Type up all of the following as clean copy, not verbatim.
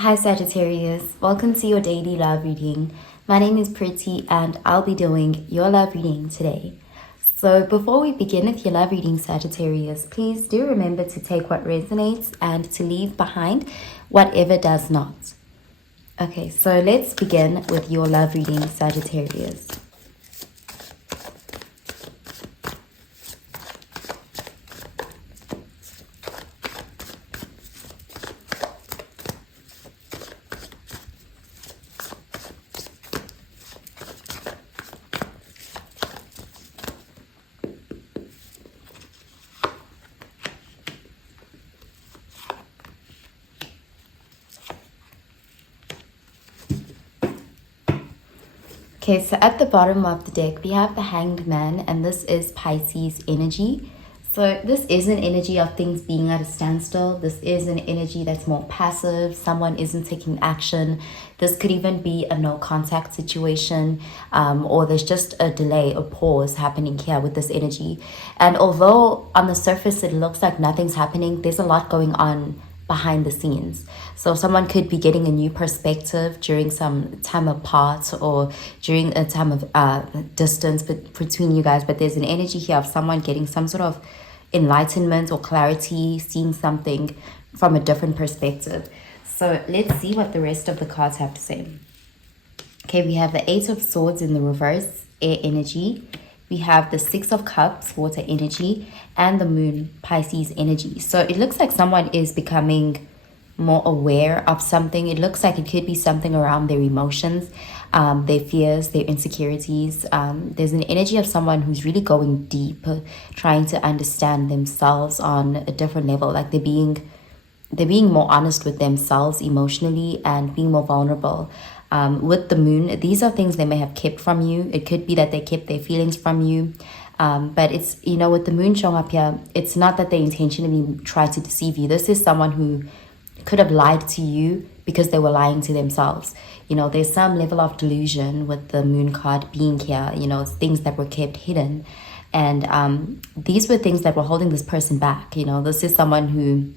Hi Sagittarius, welcome to your daily love reading. My name is Pretty and I'll be doing your love reading today. So before we begin with your love reading, Sagittarius, please do remember to take what resonates and to leave behind whatever does not. Okay, so let's begin with your love reading, Sagittarius. Okay, so at the bottom of the deck, we have the Hanged Man, and this is Pisces energy. So this is an energy of things being at a standstill. This is an energy that's more passive. Someone isn't taking action. This could even be a no contact situation, or there's just a delay, a pause happening here with this energy. And although on the surface it looks like nothing's happening, there's a lot going on behind the scenes. So someone could be getting a new perspective during some time apart or during a time of distance between you guys. But there's an energy here of someone getting some sort of enlightenment or clarity, seeing something from a different perspective. So let's see what the rest of the cards have to say. Okay, we have the Eight of Swords in the reverse, air energy. We have the Six of Cups, water energy, and the Moon, Pisces energy. So it looks like someone is becoming more aware of something. It looks like it could be something around their emotions, their fears, their insecurities. There's an energy of someone who's really going deep, trying to understand themselves on a different level. Like they're being more honest with themselves emotionally and being more vulnerable. With the Moon, these are things they may have kept from you. It could be that they kept their feelings from you. But it's, with the Moon showing up here, it's not that they intentionally try to deceive you. This is someone who could have lied to you because they were lying to themselves. There's some level of delusion with the Moon card being here, things that were kept hidden. And these were things that were holding this person back. This is someone who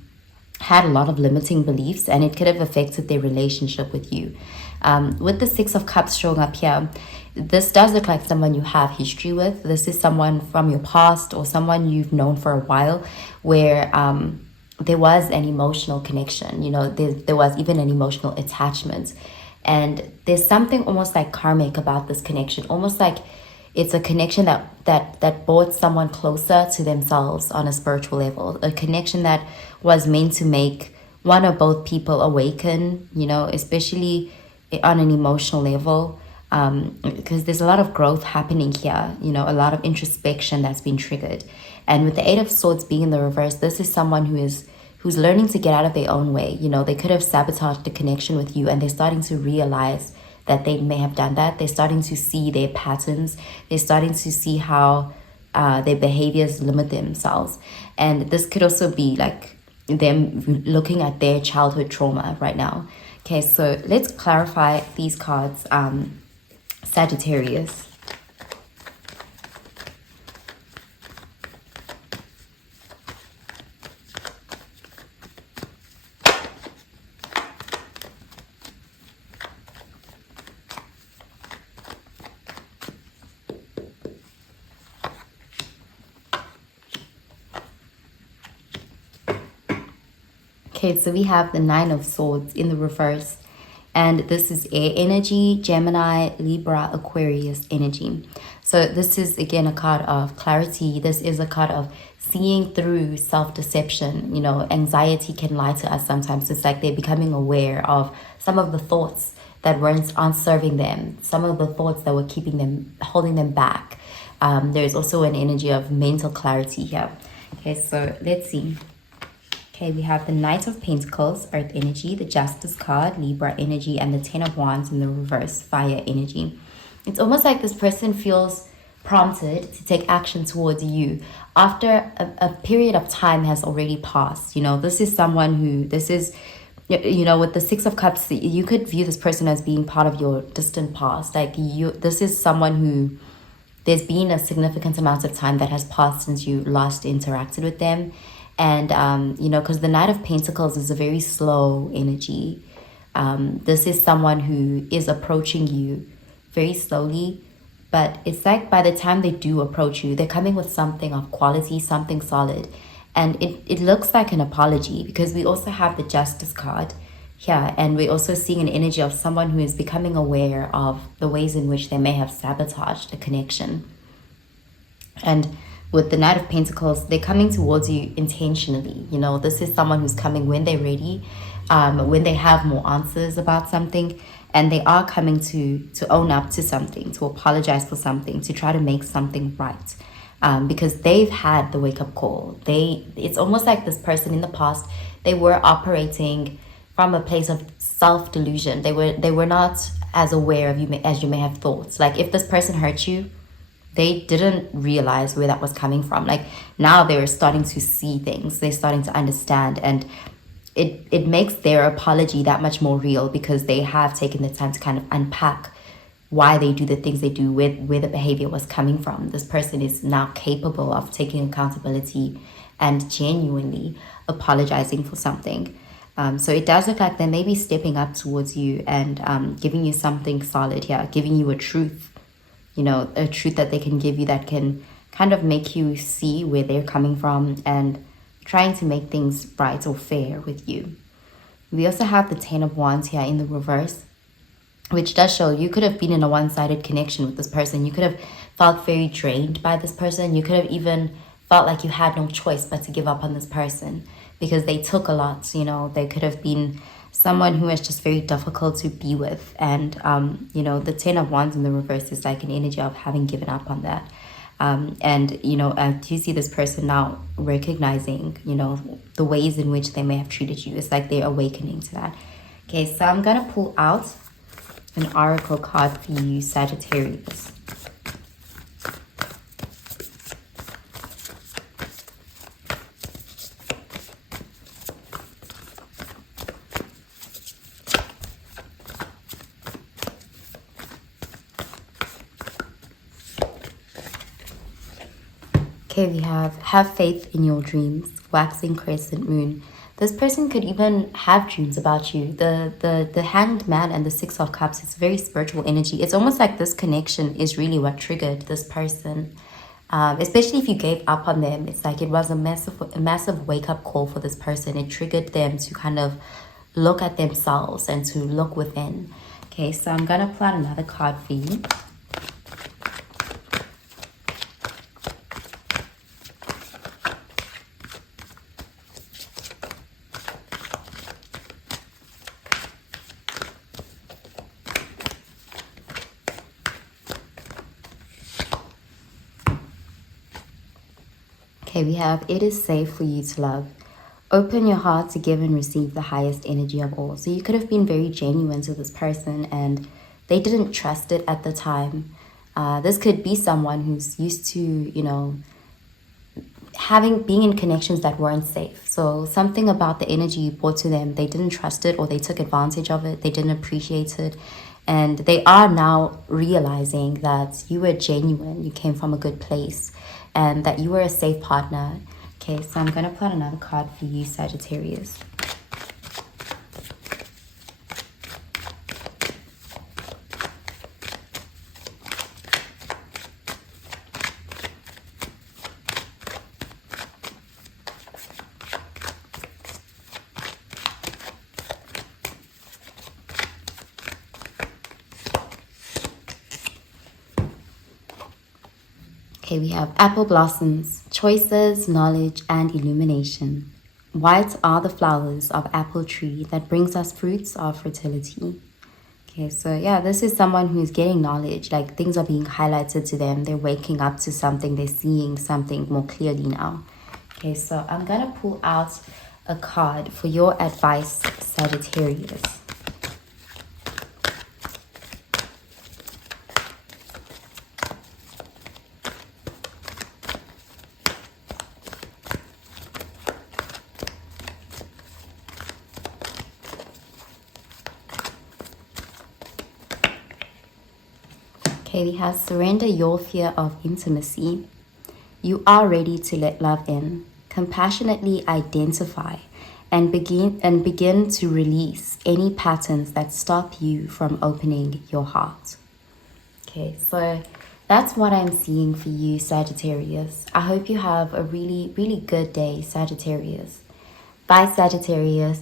had a lot of limiting beliefs, and it could have affected their relationship with you. With the Six of Cups showing up here, this does look like someone you have history with. This is someone from your past or someone you've known for a while where there was an emotional connection. There was even an emotional attachment. And there's something almost like karmic about this connection, almost like it's a connection that brought someone closer to themselves on a spiritual level, a connection that was meant to make one or both people awaken, especially on an emotional level, because there's a lot of growth happening here, a lot of introspection that's been triggered. And with the Eight of Swords being in the reverse, this is someone who's learning to get out of their own way. They could have sabotaged the connection with you, and they're starting to realize that they may have done that. They're starting to see their patterns. They're starting to see how their behaviors limit themselves. And this could also be like them looking at their childhood trauma right now. Okay, so let's clarify these cards, Sagittarius. Okay, so we have the Nine of Swords in the reverse, and this is air energy, Gemini, Libra, Aquarius energy. So this is again a card of clarity. This is a card of seeing through self-deception. Anxiety can lie to us sometimes. It's like they're becoming aware of some of the thoughts that aren't serving them, some of the thoughts that were holding them back. There's also an energy of mental clarity here. Okay, so let's see. Okay, we have the Knight of Pentacles, Earth energy, the Justice card, Libra energy, and the Ten of Wands in the reverse, fire energy. It's almost like this person feels prompted to take action towards you after a period of time has already passed. This is someone who, with the Six of Cups, you could view this person as being part of your distant past. This is someone who, there's been a significant amount of time that has passed since you last interacted with them. And, because the Knight of Pentacles is a very slow energy. This is someone who is approaching you very slowly, but it's like by the time they do approach you, they're coming with something of quality, something solid. And it looks like an apology, because we also have the Justice card here, and we're also seeing an energy of someone who is becoming aware of the ways in which they may have sabotaged a connection. And with the Knight of Pentacles, they're coming towards you intentionally. You know, this is someone who's coming when they're ready, when they have more answers about something, and they are coming to own up to something, to apologize for something, to try to make something right. Because they've had the wake-up call. It's almost like this person in the past, they were operating from a place of self-delusion. They were not as aware of you as you may have thought. Like, if this person hurt you, they didn't realize where that was coming from. Like, now they're starting to see things. They're starting to understand, and it makes their apology that much more real, because they have taken the time to kind of unpack why they do the things they do, where the behavior was coming from. This person is now capable of taking accountability and genuinely apologizing for something. So it does look like they may be stepping up towards you and giving you something solid here, giving you a truth, you know, a truth that they can give you that can kind of make you see where they're coming from and trying to make things right or fair with you. We also have the Ten of Wands here in the reverse, which does show you could have been in a one-sided connection with this person. You could have felt very drained by this person. You could have even felt like you had no choice but to give up on this person because they took a lot. You know, they could have been someone who is just very difficult to be with. And, you know, the Ten of Wands in the reverse is like an energy of having given up on that. And, you know, do you see this person now recognizing, you know, the ways in which they may have treated you? It's like they're awakening to that. Okay, so I'm going to pull out an oracle card for you, Sagittarius. Okay, we have faith in your dreams, waxing crescent moon. This person could even have dreams about you. The Hanged Man and the Six of Cups, it's very spiritual energy. It's almost like this connection is really what triggered this person. Especially if you gave up on them. It's like it was a massive wake-up call for this person. It triggered them to kind of look at themselves and to look within. Okay, so I'm going to pull out another card for you. Okay, we have, it is safe for you to love. Open your heart to give and receive the highest energy of all. So you could have been very genuine to this person and they didn't trust it at the time. This could be someone who's used to, you know, being in connections that weren't safe. So something about the energy you brought to them, they didn't trust it or they took advantage of it. They didn't appreciate it. And they are now realizing that you were genuine. You came from a good place. And that you were a safe partner. Okay, so I'm going to pull out another card for you, Sagittarius. Okay, we have apple blossoms, choices, knowledge, and illumination. White are the flowers of apple tree that brings us fruits of fertility. Okay, so yeah, this is someone who's getting knowledge, like things are being highlighted to them. They're waking up to something. They're seeing something more clearly now. Okay, so I'm going to pull out a card for your advice, Sagittarius. Okay, we have surrender your fear of intimacy. You are ready to let love in. Compassionately identify and begin to release any patterns that stop you from opening your heart. Okay, so that's what I'm seeing for you, Sagittarius. I hope you have a really, really good day, Sagittarius. Bye, Sagittarius.